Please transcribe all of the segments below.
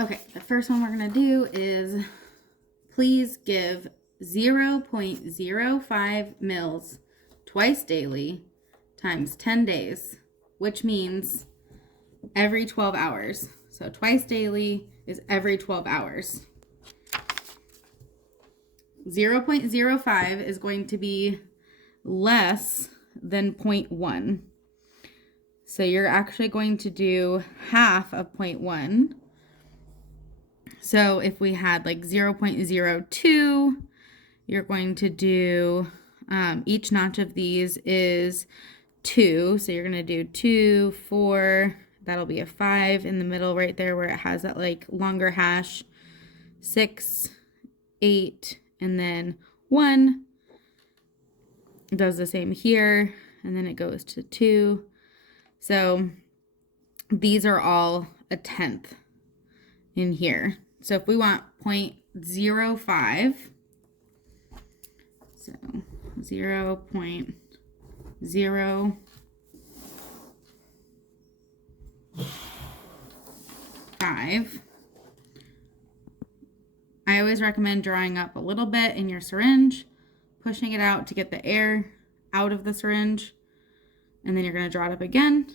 Okay, the first one we're going to do is please give 0.05 mils twice daily times 10 days, which means every 12 hours. So twice daily is every 12 hours. 0.05 is going to be less than 0.1. So you're actually going to do half of 0.1. So if we had like 0.02, you're going to do, each notch of these is 2. So you're going to do 2, 4, that'll be a 5 in the middle right there where it has that like longer hash, 6, 8, and then 1. It does the same here, and then it goes to 2. So these are all a tenth in here. So if we want 0.05, so 0.05, I always recommend drawing up a little bit in your syringe, pushing it out to get the air out of the syringe, and then you're going to draw it up again.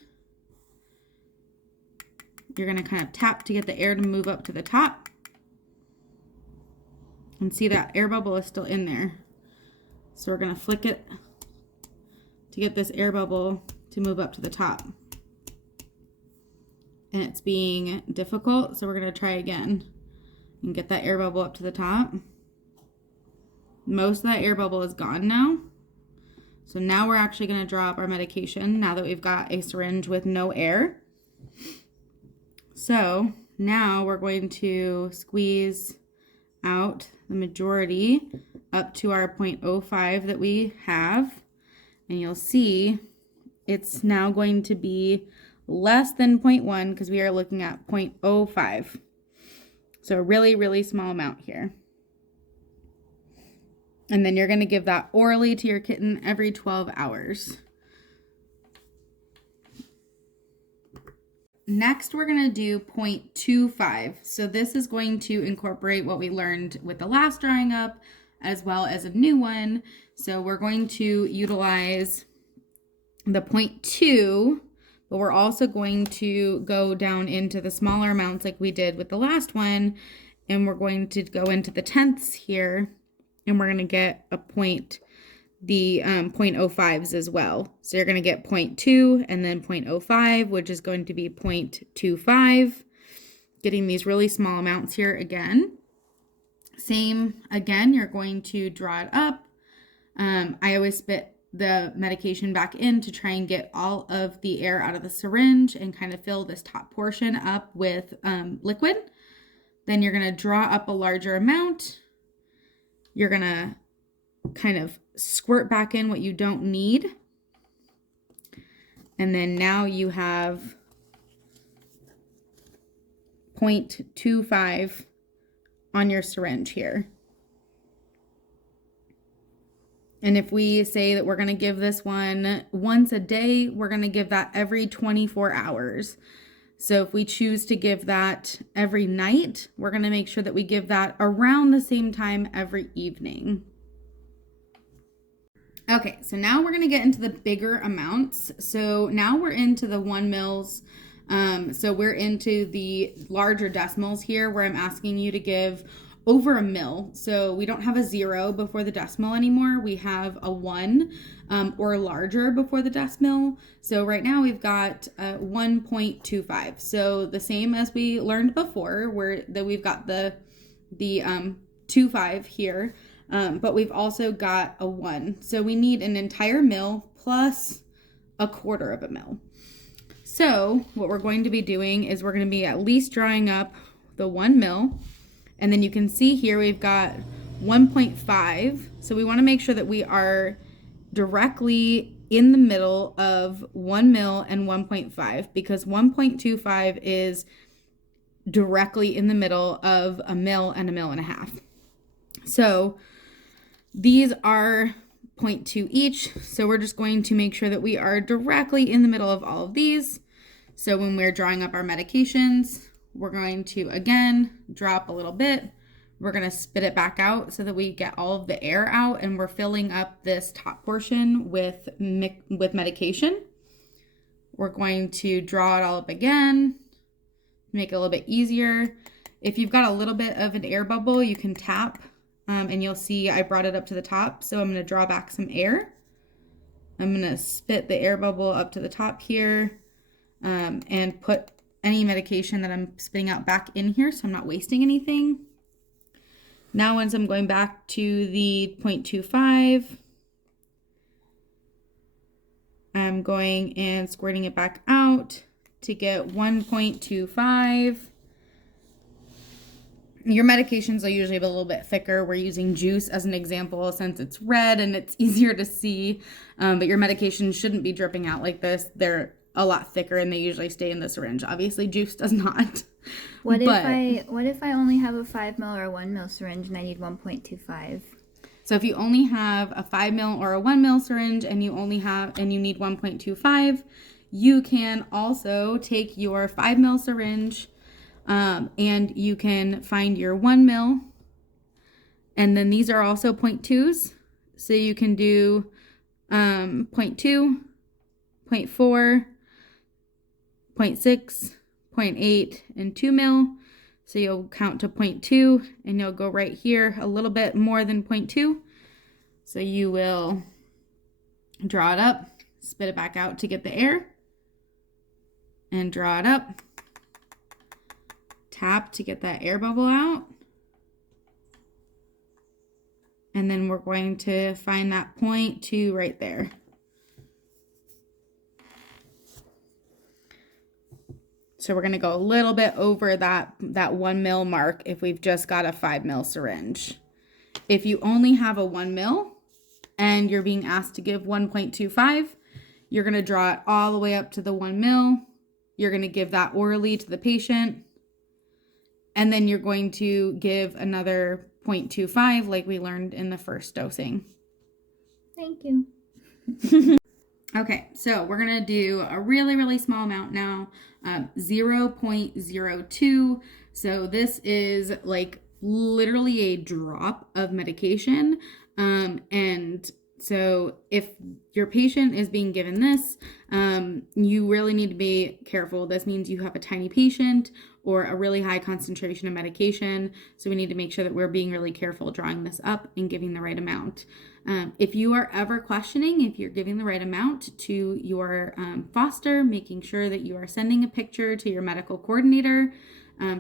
You're going to kind of tap to get the air to move up to the top. And see that air bubble is still in there. So we're going to flick it to get this air bubble to move up to the top. And it's being difficult, so we're going to try again and get that air bubble up to the top. Most of that air bubble is gone now. So now we're actually going to draw up our medication now that we've got a syringe with no air. So now we're going to squeeze out the majority up to our 0.05 that we have. And you'll see it's now going to be less than 0.1 because we are looking at 0.05. So a really, really small amount here. And then you're going to give that orally to your kitten every 12 hours. Next, we're going to do 0.25. So this is going to incorporate what we learned with the last drawing up as well as a new one. So we're going to utilize the 0.2, but we're also going to go down into the smaller amounts like we did with the last one. And we're going to go into the tenths here, and we're going to get a point, the 0.05s as well. So you're going to get 0.2 and then 0.05, which is going to be 0.25. Getting these really small amounts here again. Same again, you're going to draw it up. I always spit the medication back in to try and get all of the air out of the syringe and kind of fill this top portion up with liquid. Then you're going to draw up a larger amount. You're going to kind of squirt back in what you don't need. And then now you have 0.25 on your syringe here. And if we say that we're going to give this one once a day, we're going to give that every 24 hours. So if we choose to give that every night, we're going to make sure that we give that around the same time every evening. Okay, so now we're going to get into the bigger amounts. So now we're into the 1 mils. So we're into the larger decimals here where I'm asking you to give over a mil. So we don't have a 0 before the decimal anymore. We have a 1 or larger before the decimal. So right now we've got 1.25. So the same as we learned before, where that we've got the 25 here, but we've also got a 1. So we need an entire mil plus a quarter of a mil. So what we're going to be doing is we're going to be at least drawing up the 1 mil. And then you can see here we've got 1.5. So we want to make sure that we are directly in the middle of 1 mil and 1.5, because 1.25 is directly in the middle of a mil and a mil and a half. So these are 0.2 each. So we're just going to make sure that we are directly in the middle of all of these. So when we're drawing up our medications, we're going to, again, drop a little bit. We're going to spit it back out so that we get all of the air out, and we're filling up this top portion with medication. We're going to draw it all up again, make it a little bit easier. If you've got a little bit of an air bubble, you can tap, and you'll see I brought it up to the top. So I'm going to draw back some air. I'm going to spit the air bubble up to the top here, and put any medication that I'm spitting out back in here so I'm not wasting anything. Now once I'm going back to the 0.25, I'm going and squirting it back out to get 1.25. Your medications will usually be a little bit thicker. We're using juice as an example since it's red and it's easier to see, but your medications shouldn't be dripping out like this. They're a lot thicker and they usually stay in the syringe. Obviously, juice does not. What if I only have a 5 ml or a 1 ml syringe and I need 1.25? So if you only have a 5 ml or a 1 ml syringe and you need 1.25, you can also take your 5 ml syringe, and you can find your 1 ml, and then these are also 0.2s. So you can do 0.2, 0.4, 0.6, 0.8, and 2 ml. So you'll count to 0.2 and you'll go right here a little bit more than 0.2. So you will draw it up, spit it back out to get the air, and draw it up, tap to get that air bubble out. And then we're going to find that 0.2 right there. So we're going to go a little bit over that 1 ml mark if we've just got a 5 ml syringe. If you only have a 1 ml and you're being asked to give 1.25, you're going to draw it all the way up to the 1 ml. You're going to give that orally to the patient. And then you're going to give another 0.25 like we learned in the first dosing. Thank you. Okay, so we're going to do a really, really small amount now, 0.02. So this is like literally a drop of medication. And so if your patient is being given this, you really need to be careful. This means you have a tiny patient or a really high concentration of medication. So we need to make sure that we're being really careful drawing this up and giving the right amount. If you are ever questioning if you're giving the right amount to your foster, making sure that you are sending a picture to your medical coordinator.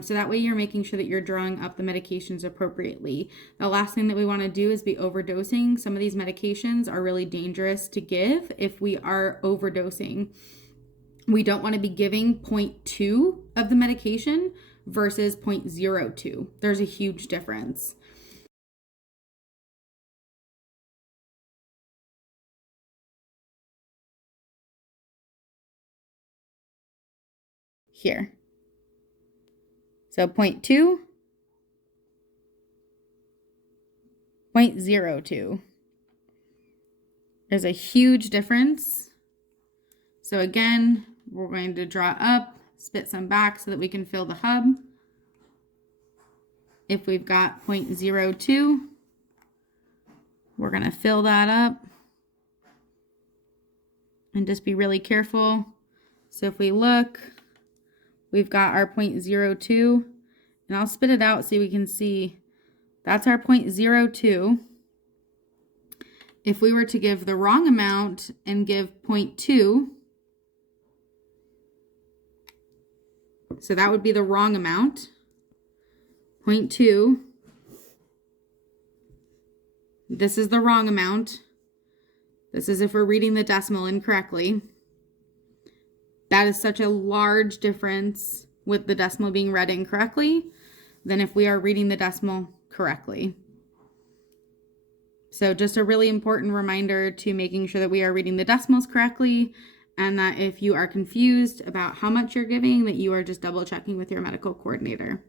So that way you're making sure that you're drawing up the medications appropriately. The last thing that we want to do is be overdosing. Some of these medications are really dangerous to give if we are overdosing. We don't want to be giving 0.2 of the medication versus 0.02. There's a huge difference. Here. So 0.2, 0.02. There's a huge difference. So again, we're going to draw up, spit some back so that we can fill the hub. If we've got 0.02, we're going to fill that up and just be really careful. So if we look, we've got our 0.02, and I'll spit it out so we can see that's our 0.02. If we were to give the wrong amount and give 0.2, so that would be the wrong amount, 0.2. This is the wrong amount. This is if we're reading the decimal incorrectly. That is such a large difference with the decimal being read incorrectly than if we are reading the decimal correctly. So just a really important reminder to making sure that we are reading the decimals correctly, and that if you are confused about how much you're giving, that you are just double checking with your medical coordinator.